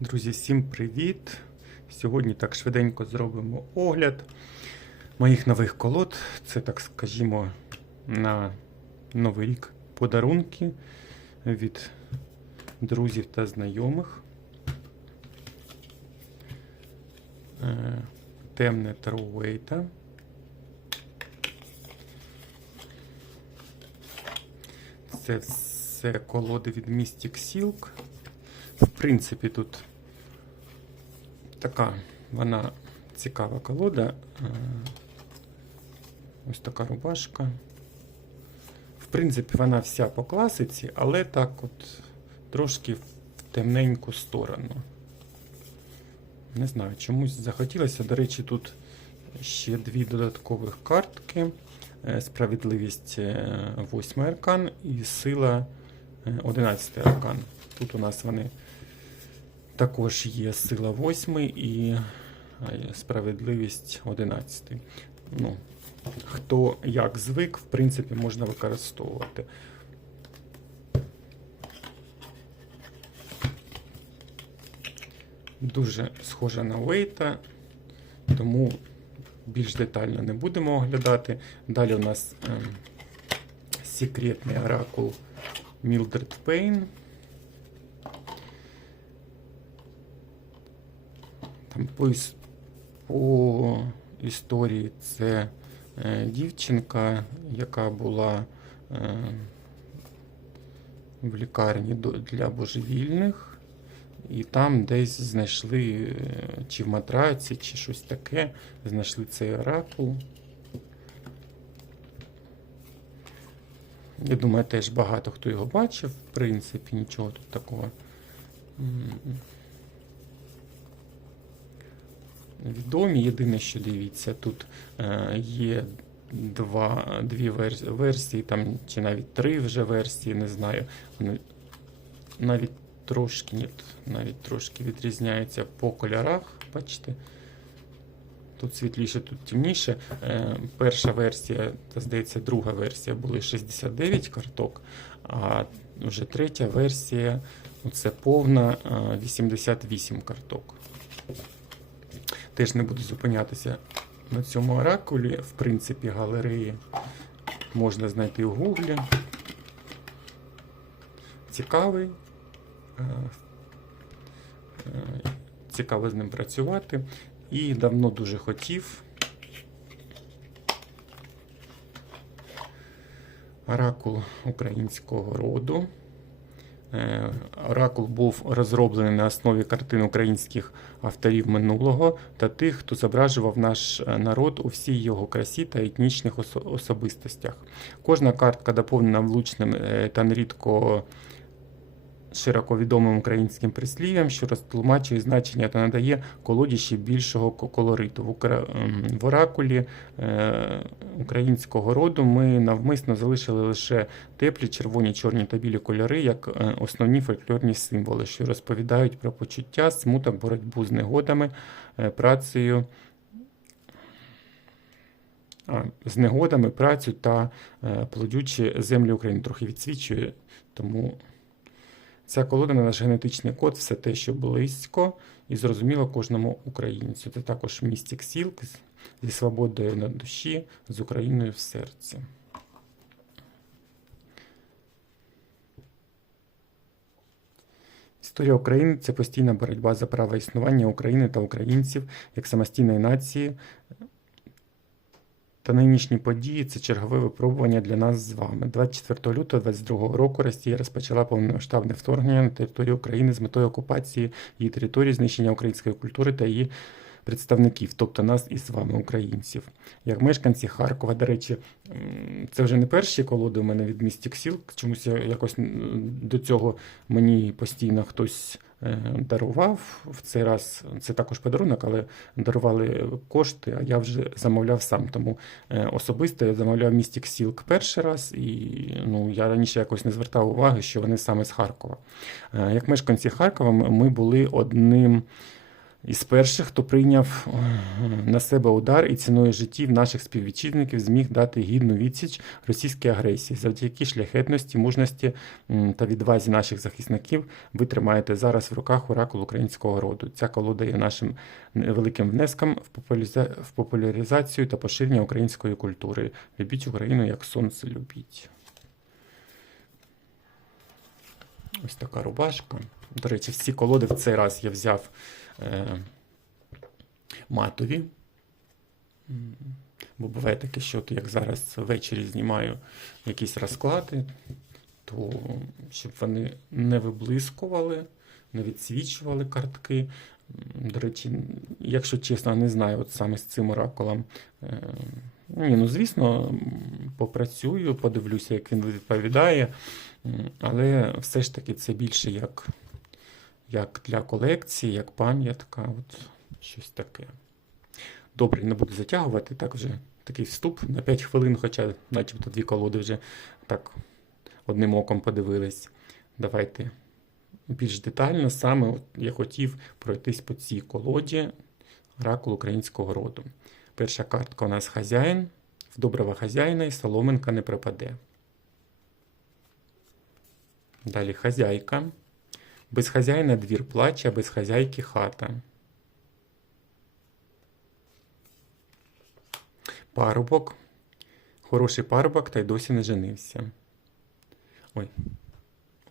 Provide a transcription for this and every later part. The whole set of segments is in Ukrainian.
Друзі, всім привіт! Сьогодні так швиденько зробимо огляд моїх нових колод. Це, так скажімо, на Новий рік подарунки від друзів та знайомих. Е, Темне Таро Уейта. Це все колоди від Mystic Silk. В принципі, тут така вона цікава колода. Е, Ось така рубашка. В принципі, вона вся по класиці, але так от трошки в темненьку сторону. Не знаю, чомусь захотілося. До речі, тут ще дві додаткових картки. Е, Справедливість 8 аркан і сила 11 аркан. Тут у нас вони також є сила 8 і е, справедливість 11. Ну, хто як звик, в принципі, можна використовувати. Дуже схожа на Вейта, тому більш детально не будемо оглядати. Далі у нас ем, секретний оракул Mildred Payne. Там по, по історії це е, дівчинка, яка була е, в лікарні для божевільних. І там десь знайшли, е, чи в матраці, чи щось таке, знайшли цей оракул. Я думаю, теж багато хто його бачив, в принципі, нічого тут такого. Відомі. Єдине, що дивіться, тут е, є два, дві версії, там, чи навіть три вже версії, не знаю. Вони навіть трошки, ні, навіть трошки відрізняються по кольорах, бачите? Тут світліше, тут темніше. Е, перша версія, та здається, друга версія були 69 карток, а вже третя версія ну, це повна е, 88 карток. Теж не буду зупинятися на цьому оракулі. В принципі, галереї можна знайти у Гуглі. Цікавий. е, е, Цікаво з ним працювати. І давно дуже хотів. Оракул українського роду. Е, Оракул був розроблений на основі картин українських авторів минулого та тих, хто зображував наш е, народ у всій його красі та етнічних особистостях. Кожна картка доповнена влучним е, та нерідко широко відомим українським прислів'ям, що розтлумачує значення та надає колоді ще більшого колориту. В, Укра- ем, в оракулі е, українського роду ми навмисно залишили лише теплі, червоні, чорні та білі кольори як е, основні фольклорні символи, що розповідають про почуття, смуток, боротьбу з негодами, е, працею. А, з негодами, працю та е, плодючі землі України трохи відсвічує, тому ця колода на наш генетичний код, все те, що близько і зрозуміло кожному українцю. Це також Mystic Silk зі свободою на душі, з Україною в серці. Історія України це постійна боротьба за право існування України та українців як самостійної нації. Та нинішні події це чергове випробування для нас з вами. 24 лютого 2022 року Росія розпочала повномасштабне вторгнення на територію України з метою окупації її території, знищення української культури та її представників, тобто нас із вами, українців. Як мешканці Харкова, до речі, це вже не перші колоди у мене від Mystic Silk. Чомусь якось до цього мені постійно хтось дарував. В цей раз це також подарунок, але дарували кошти, а я вже замовляв сам. Тому е, особисто я замовляв містік Сілк перший раз, і ну, я раніше якось не звертав уваги, що вони саме з Харкова. Е, Як мешканці Харкова, ми були одним із перших, хто прийняв е, на себе удар і ціною життів наших співвітчизників зміг дати гідну відсіч російській агресії. Завдяки шляхетності, мужності та відвазі наших захисників ви тримаєте зараз в руках оракул українського роду. Ця колода є нашим великим внеском в в популяризацію та поширення української культури. Любіть Україну як сонце любіть. Ось така рубашка. До речі, всі колоди в цей раз я взяв е, матові. Бо буває таке, що от як зараз ввечері знімаю якісь розклади, то щоб вони не виблискували, не відсвічували картки. До речі, якщо чесно, не знаю, от саме з цим оракулом. Е, ні, ну звісно, попрацюю, подивлюся, як він відповідає. Але все ж таки це більше як, як для колекції, як пам'ятка, от щось таке. Добре, не буду затягувати, так вже такий вступ на 5 хвилин, хоча начебто дві колоди вже так одним оком подивились. Давайте більш детально. Саме от я хотів пройтись по цій колоді оракул українського роду. Перша картка у нас хазяїн. В доброго хазяїна і соломинка не пропаде. Далі хазяйка. Без хазяїна двір плаче, а без хазяйки хата. Парубок. Хороший парубок, та й досі не женився. Ой,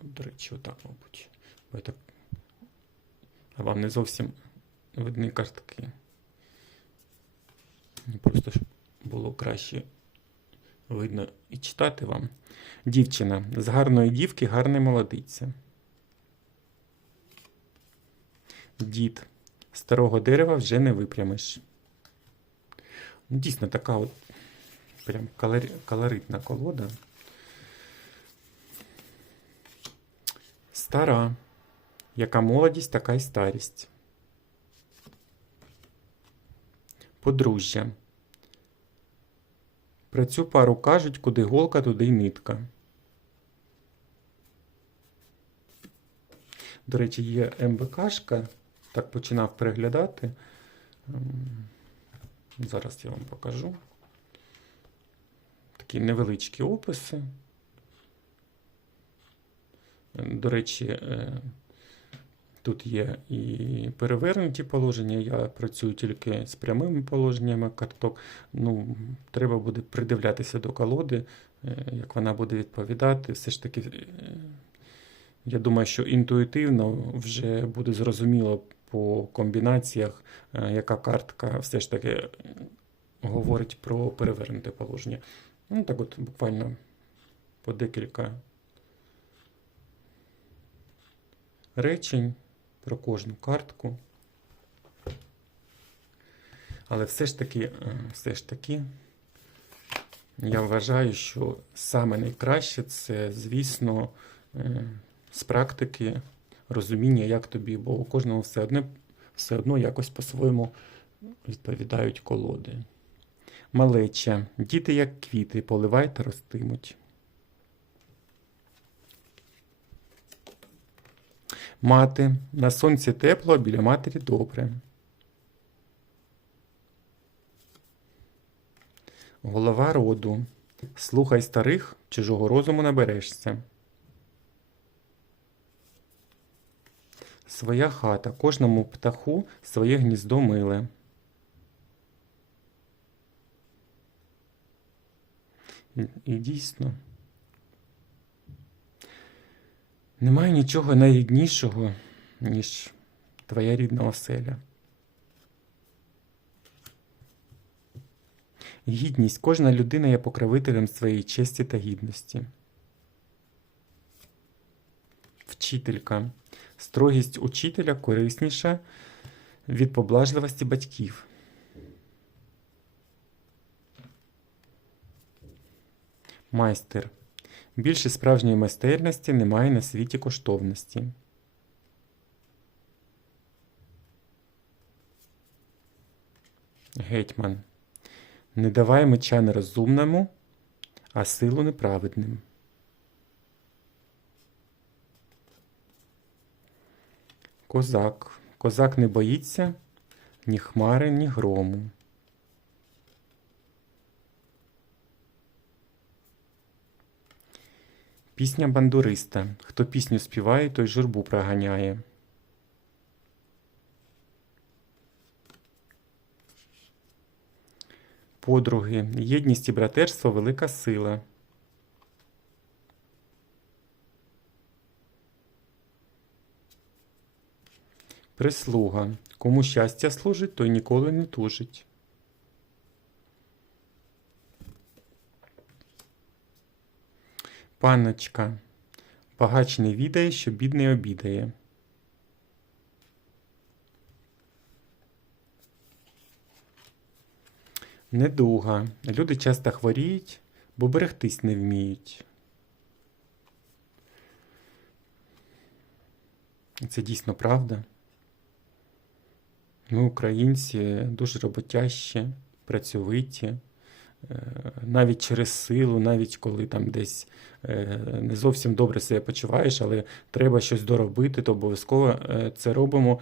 до речі, отак, мабуть. Так. А вам не зовсім видні картки. Просто щоб було краще видно і читати вам. Дівчина. З гарної дівки гарний молодиця. Дід. Старого дерева вже не випрямиш. Ну, Дійсно, така от прям колоритна колода. Стара. Яка молодість, така й старість. Подружжя. Про цю пару кажуть, куди голка, туди й нитка. До речі, є МБКшка. Так починав переглядати. Ем, Зараз я вам покажу. Такі невеличкі описи. До речі, е, тут є і перевернуті положення. Я працюю тільки з прямими положеннями карток. Ну, треба буде придивлятися до колоди, е, як вона буде відповідати. Все ж таки, е, я думаю, що інтуїтивно вже буде зрозуміло по комбінаціях, е, яка картка все ж таки говорить про перевернуте положення. Ну, так от буквально по декілька речень про кожну картку. Але все ж таки, е, все ж таки, я вважаю, що саме найкраще це, звісно, е, з практики розуміння, як тобі, бо у кожного все одне, все одно якось по-своєму відповідають колоди. Малеча. Діти, як квіти, поливай та ростимуть. Мати. На сонці тепло, а біля матері добре. Голова роду. Слухай старих, чужого розуму наберешся. Своя хата. Кожному птаху своє гніздо миле. І, дійсно. Немає нічого найріднішого, ніж твоя рідна оселя. Гідність. Кожна людина є покровителем своєї честі та гідності. Вчителька. Строгість учителя корисніша від поблажливості батьків. Майстер. Більше справжньої майстерності немає на світі коштовності. Гетьман. Не давай меча нерозумному, а силу неправедним. Козак. Козак не боїться, ні хмари, ні грому. Пісня бандуриста. Хто пісню співає, той журбу проганяє. Подруги. Єдність і братерство велика сила. Прислуга. Кому щастя служить, той ніколи не тужить. Панночка. Багач не відає, що бідний обідає. Недуга. Люди часто хворіють, бо берегтись не вміють. Це дійсно правда. Ми, українці, дуже роботящі, працьовиті, е, навіть через силу, навіть коли там десь е, не зовсім добре себе почуваєш, але треба щось доробити, то обов'язково е, це робимо.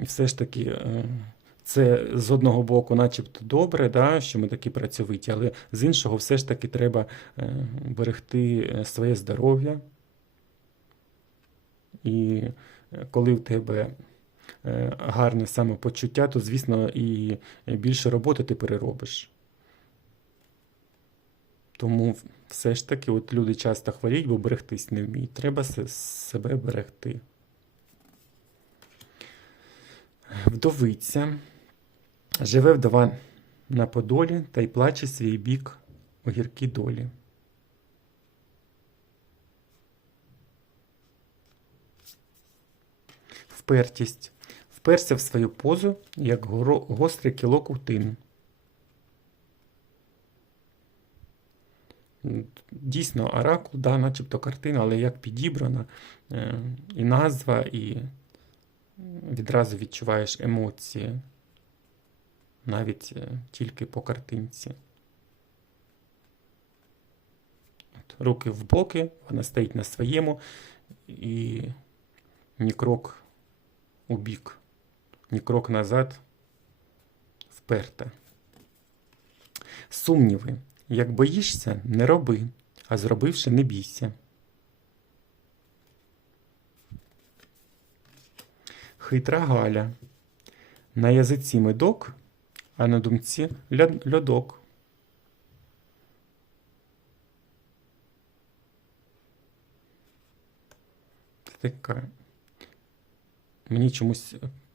І все ж таки, це з одного боку, начебто добре, да, що ми такі працьовиті, але з іншого, все ж таки, треба берегти своє здоров'я. І коли в тебе гарне самопочуття, то, звісно, і більше роботи ти переробиш. Тому все ж таки, от люди часто хворіють, бо берегтись не вміють. Треба себе берегти. Вдовиця. Живе вдова на подолі та й плаче свій бік у гіркій долі. Впертість. Вперся в свою позу, як гострий кілок у тин. Дійсно, оракул, да, начебто картина, але як підібрана, е, і назва, і відразу відчуваєш емоції, навіть е, тільки по картинці. От, руки в боки, вона стоїть на своєму і ні крок у бік, ні крок назад вперта. Сумніви. Як боїшся, не роби, а зробивши, не бійся. Хитра Галя. На язиці медок, а на думці льодок. Така. Мені чомусь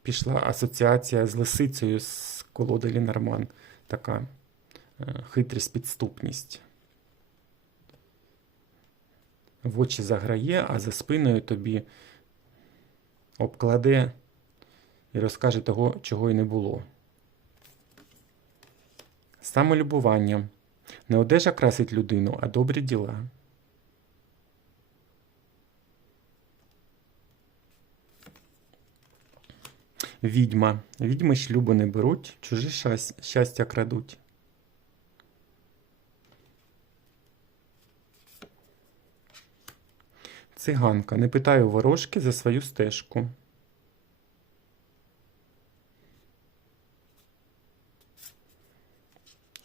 пішла асоціація з лисицею з колоди Лінорман. Така е, хитрість, підступність. В очі заграє, а за спиною тобі обкладе і розкаже того, чого й не було. Самолюбування. Не одежа красить людину, а добрі діла. Відьма. Відьми шлюбу не беруть, чужі щастя крадуть. Циганка. Не питаю ворожки за свою стежку.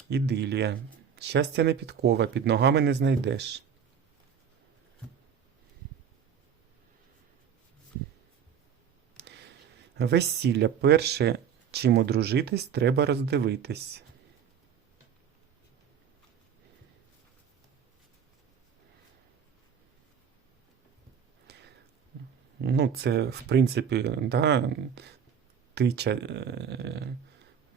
Ідилія. Щастя не підкова, під ногами не знайдеш. Весілля перше, чим одружитись, треба роздивитись. Ну, це, в принципі, да, тича, е,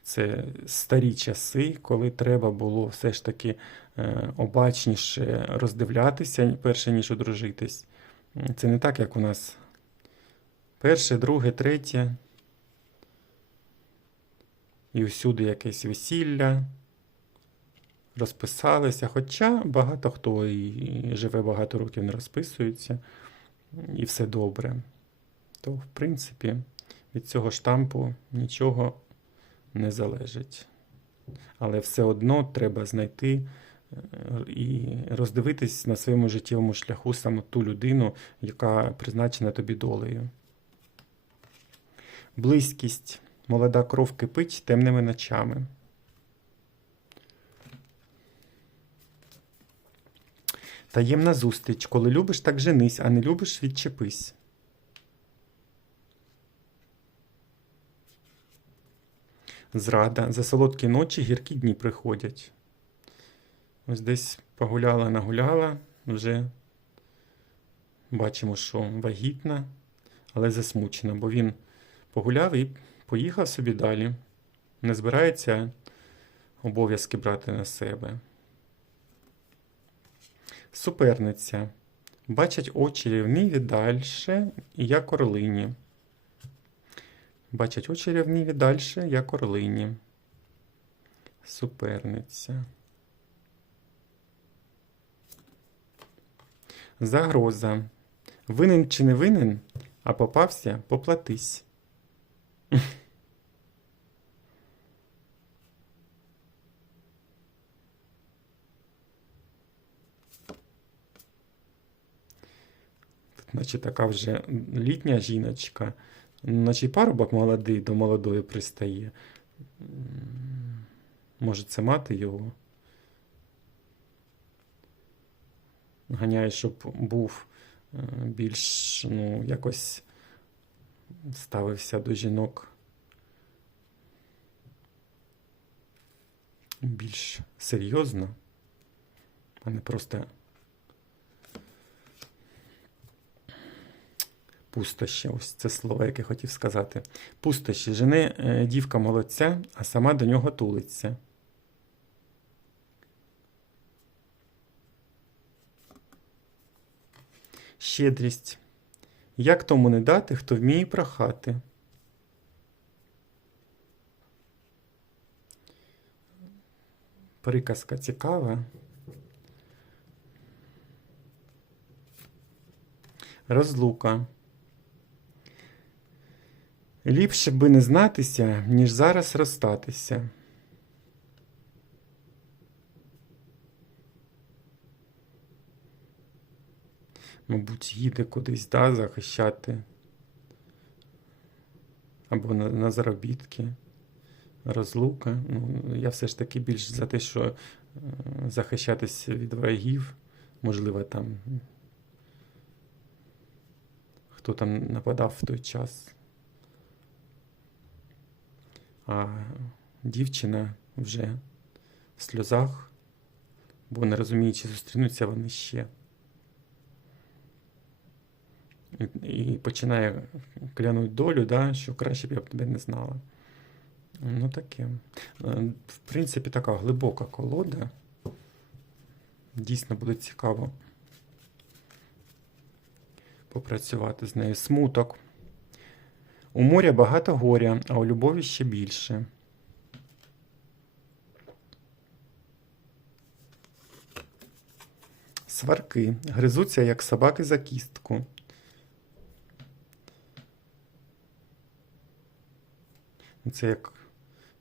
це старі часи, коли треба було все ж таки е, обачніше роздивлятися, перше, ніж одружитись. Це не так, як у нас перше, друге, третє. І всюди якесь весілля. Розписалися. Хоча багато хто і живе багато років не розписується, і все добре. То, в принципі, від цього штампу нічого не залежить. Але все одно треба знайти е, і роздивитись на своєму життєвому шляху саме ту людину, яка призначена тобі долею. Близькість. Молода кров кипить темними ночами. Таємна зустріч. Коли любиш, так женись, а не любиш, відчепись. Зрада. За солодкі ночі гіркі дні приходять. Ось десь погуляла, нагуляла, вже бачимо, що вагітна, але засмучена, бо він погуляв і поїхав собі далі. Не збирається обов'язки брати на себе. Суперниця. Бачать очі рівниві дальше, як орлині. Бачать очі рівниві дальше, як орлині. Суперниця. Загроза. Винен чи не винен, а попався, поплатись. Наче така вже літня жіночка, наче парубок молодий до молодої пристає. Може, це мати його? Ганяє, щоб був е, більш, ну, якось ставився до жінок більш серйозно, а не просто пустощі. Ось це слово, яке хотів сказати. Пустощі. Жени е, дівка молодця, а сама до нього тулиться. Щедрість. Як тому не дати, хто вміє прохати? Приказка цікава. Розлука. Ліпше би не знатися, ніж зараз розстатися. Мабуть, їде кудись да, захищати. Або на, на заробітки. Розлука. Ну, я все ж таки більш за те, що е, захищатися від ворогів. Можливо, там хто там нападав в той час. А дівчина вже в сльозах, бо не розуміє, чи зустрінуться вони ще. І, починає клянуть долю, да, що краще б я б тебе не знала. Ну таке. Е, В принципі, така глибока колода. Дійсно буде цікаво попрацювати з нею. Смуток. У моря багато горя, а у любові ще більше. Сварки. Гризуться, як собаки за кістку. Це як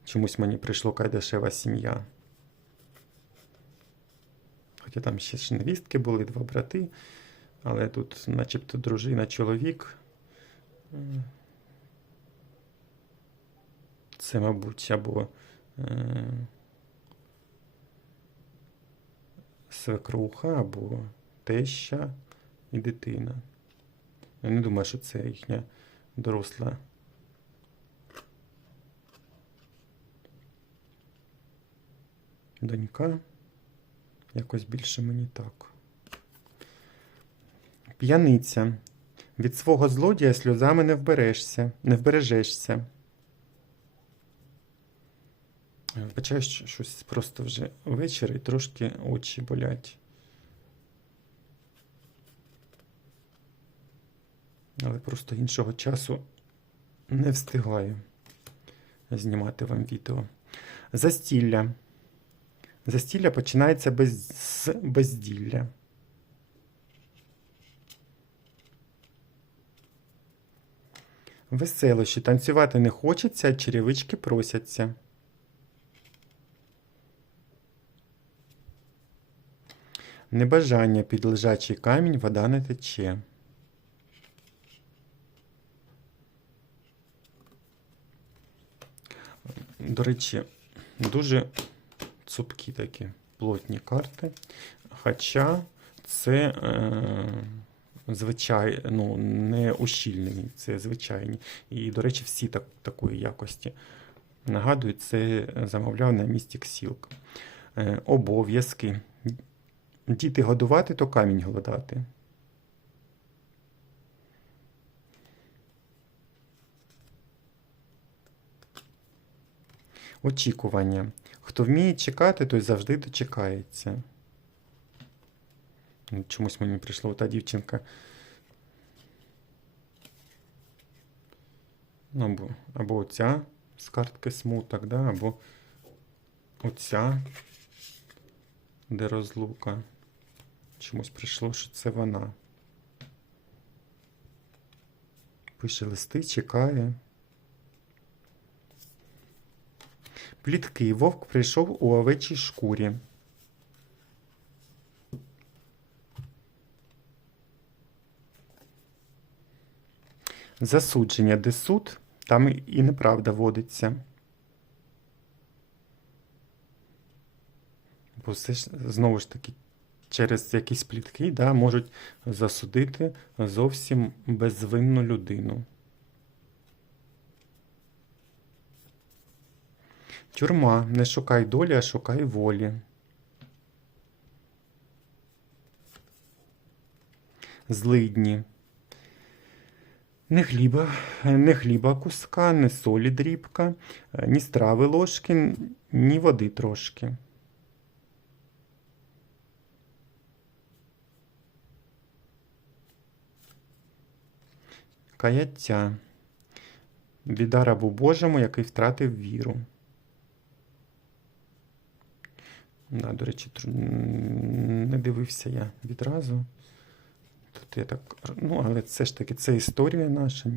чомусь мені прийшло кайдашева сім'я. Хоча там ще ж невістки були, два брати, але тут начебто дружина, чоловік. Це, мабуть, або е, свекруха, або теща і дитина. Я не думаю, що це їхня доросла. Донька. Якось більше мені так. П'яниця. Від свого злодія сльозами не вберешся, не вбережешся. Вбачаю, що щось просто вже вечір і трошки очі болять. Але просто іншого часу не встигаю знімати вам відео. Застілля. Застілля починається без, з безділля. Веселощі. Танцювати не хочеться, а черевички просяться. Небажання під лежачий камінь вода не тече. До речі, дуже цупкі такі плотні карти. Хоча це е, звичай, ну, не ущільнені, це звичайні. І, до речі, всі так, такої якості. Нагадую, це замовляв на місті Ксілк. Е, обов'язки. Діти годувати, то камінь голодати. Очікування. Хто вміє чекати, той завжди дочекається. Ну, Чомусь мені прийшла та дівчинка. Ну, або, або оця з картки смуток, да? або оця, де розлука. Чомусь прийшло, що це вона. Пише листи, чекає. Плітки. Вовк прийшов у овечій шкурі. Засудження, де суд, там і- неправда водиться. Бо все ж знову ж таки через якісь плітки да, можуть засудити зовсім безвинну людину. Тюрма. Не шукай долі, а шукай волі. Злидні. Не хліба, не хліба куска, не солі дрібка, ні страви ложки, ні води трошки. Каяття. Біда рабу Божому, який втратив віру. Да, до речі, не дивився я відразу. Тут я так, ну, але це ж таки це історія наша.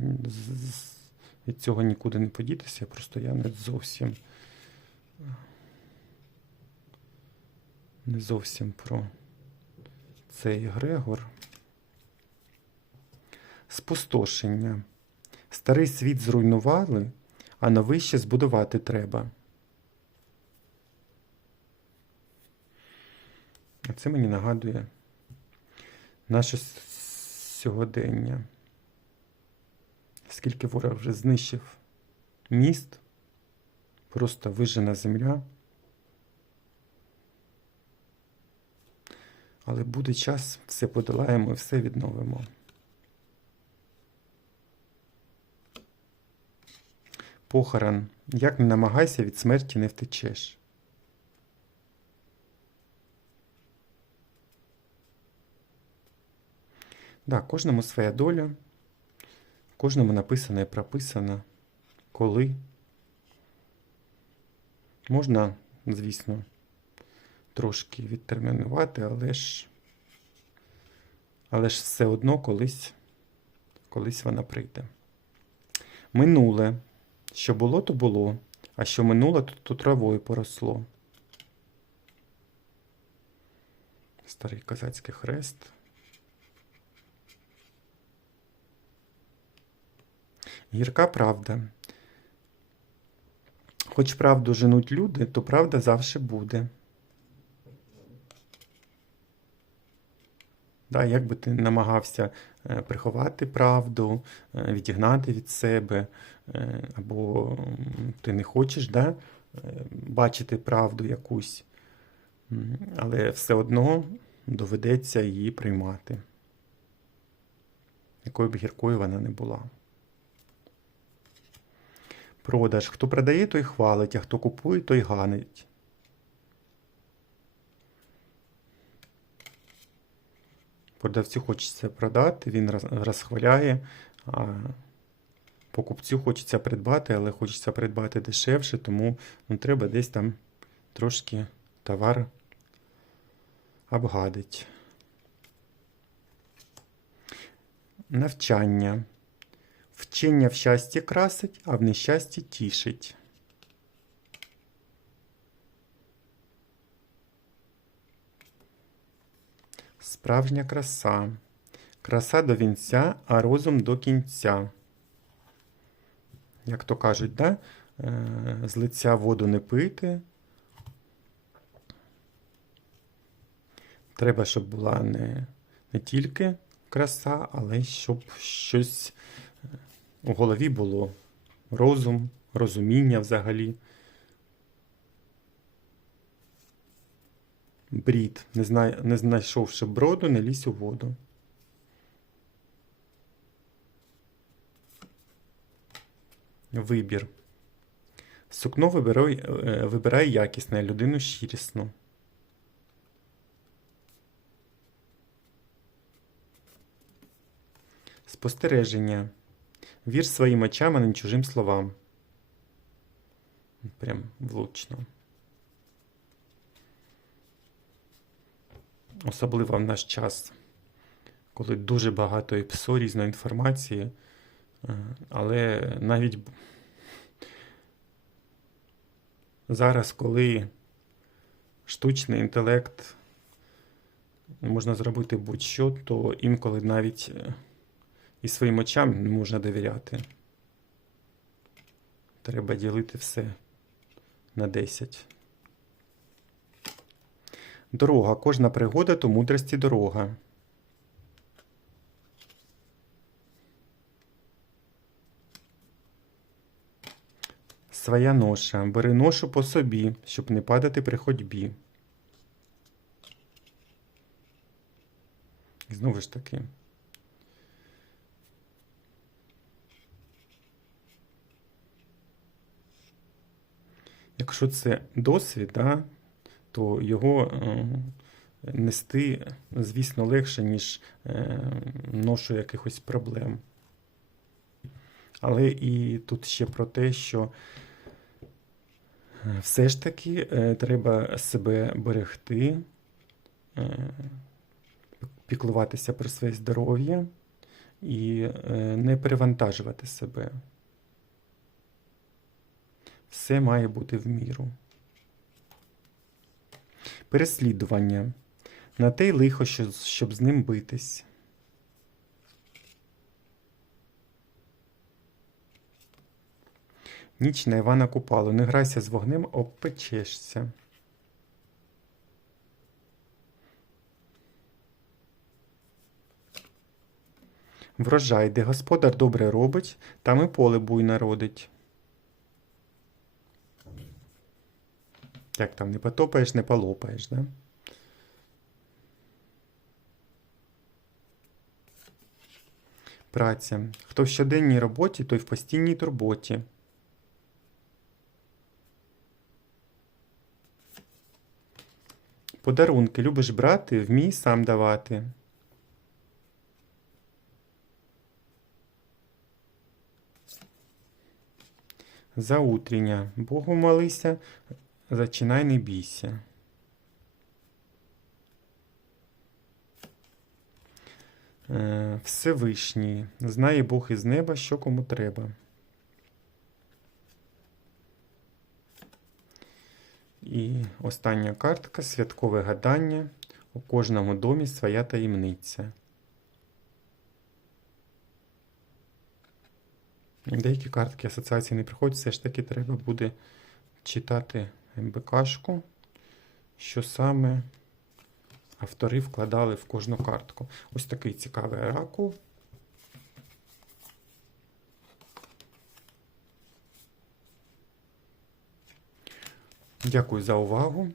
Від цього нікуди не подітися, просто я не зовсім не зовсім про цей Грегор. Спустошення. Старий світ зруйнували, а новий ще збудувати треба. Це мені нагадує наше сьогодення. Скільки ворог вже знищив міст, просто вижена земля. Але буде час, все подолаємо і все відновимо. Похорон. Як не намагайся, від смерті не втечеш. Да, кожному своя доля, кожному написано і прописано, коли. Можна, звісно, трошки відтермінувати, але ж, але ж все одно колись, колись вона прийде. Минуле. Що було, то було, а що минуло, то, то травою поросло. Старий козацький хрест. Гірка правда. Хоч правду женуть люди, то правда завше буде. Да, як би ти намагався е, приховати правду, е, відігнати від себе, е, або ти не хочеш да, бачити правду якусь, але все одно доведеться її приймати, якою б гіркою вона не була. Продаж. Хто продає, той хвалить, а хто купує, той ганить. Продавцю хочеться продати, він розхваляє, а покупцю хочеться придбати, але хочеться придбати дешевше, тому ну, треба десь там трошки товар обгадить. Навчання. Вчення в щасті красить, а в нещасті тішить. Справжня краса. Краса до вінця, а розум до кінця. Як то кажуть, да? Е, З лиця воду не пити. Треба, щоб була не, не тільки краса, але й щоб щось е, у голові було. Розум, розуміння взагалі. Брід. Не, знай, не знайшовши броду, не лізь у воду. Вибір. Сукно вибирай, е, вибирай якісне, людину щирісну. Спостереження. Вір своїм очам, а не чужим словам. Прям влучно. Особливо в наш час, коли дуже багато і псо різної інформації, е, але навіть зараз, коли штучний інтелект можна зробити будь-що, то інколи навіть е, і своїм очам не можна довіряти. Треба ділити все на 10. Дорога. Кожна пригода то мудрості дорога. Своя ноша. Бери ношу по собі, щоб не падати при ходьбі. І знову ж таки. Якщо це досвід, да, то його е, нести, звісно, легше, ніж е, ношу якихось проблем. Але і тут ще про те, що е, все ж таки треба себе берегти, піклуватися про своє здоров'я і не перевантажувати себе. Все має бути в міру. Переслідування. На те й лихо, що, щоб з ним битись. Ніч на Івана Купалу. Не грайся з вогнем, обпечешся. Врожай, де господар добре робить, там і поле буйне родить. Як там, не потопаєш, не полопаєш, да? Праця. Хто в щоденній роботі, той в постійній турботі. Подарунки любиш брати, вмій сам давати. Заутрення. Богу молися, зачинай не бійся. Е, Всевишній. Знає Бог із неба, що кому треба. І остання картка святкове гадання. У кожному домі своя таємниця. Деякі картки асоціації не приходять, все ж таки треба буде читати МБКшку, що саме автори вкладали в кожну картку. Ось такий цікавий оракул. Дякую за увагу.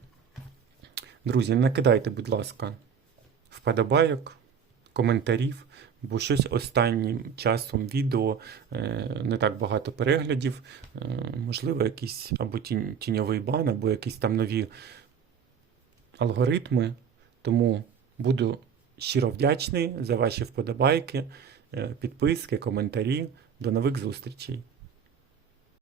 Друзі, накидайте, будь ласка, вподобайок, коментарів, бо щось останнім часом відео е, не так багато переглядів. Е, можливо, якийсь або тінь, тіньовий бан, або якісь там нові алгоритми. Тому буду щиро вдячний за ваші вподобайки, е, підписки, коментарі. До нових зустрічей!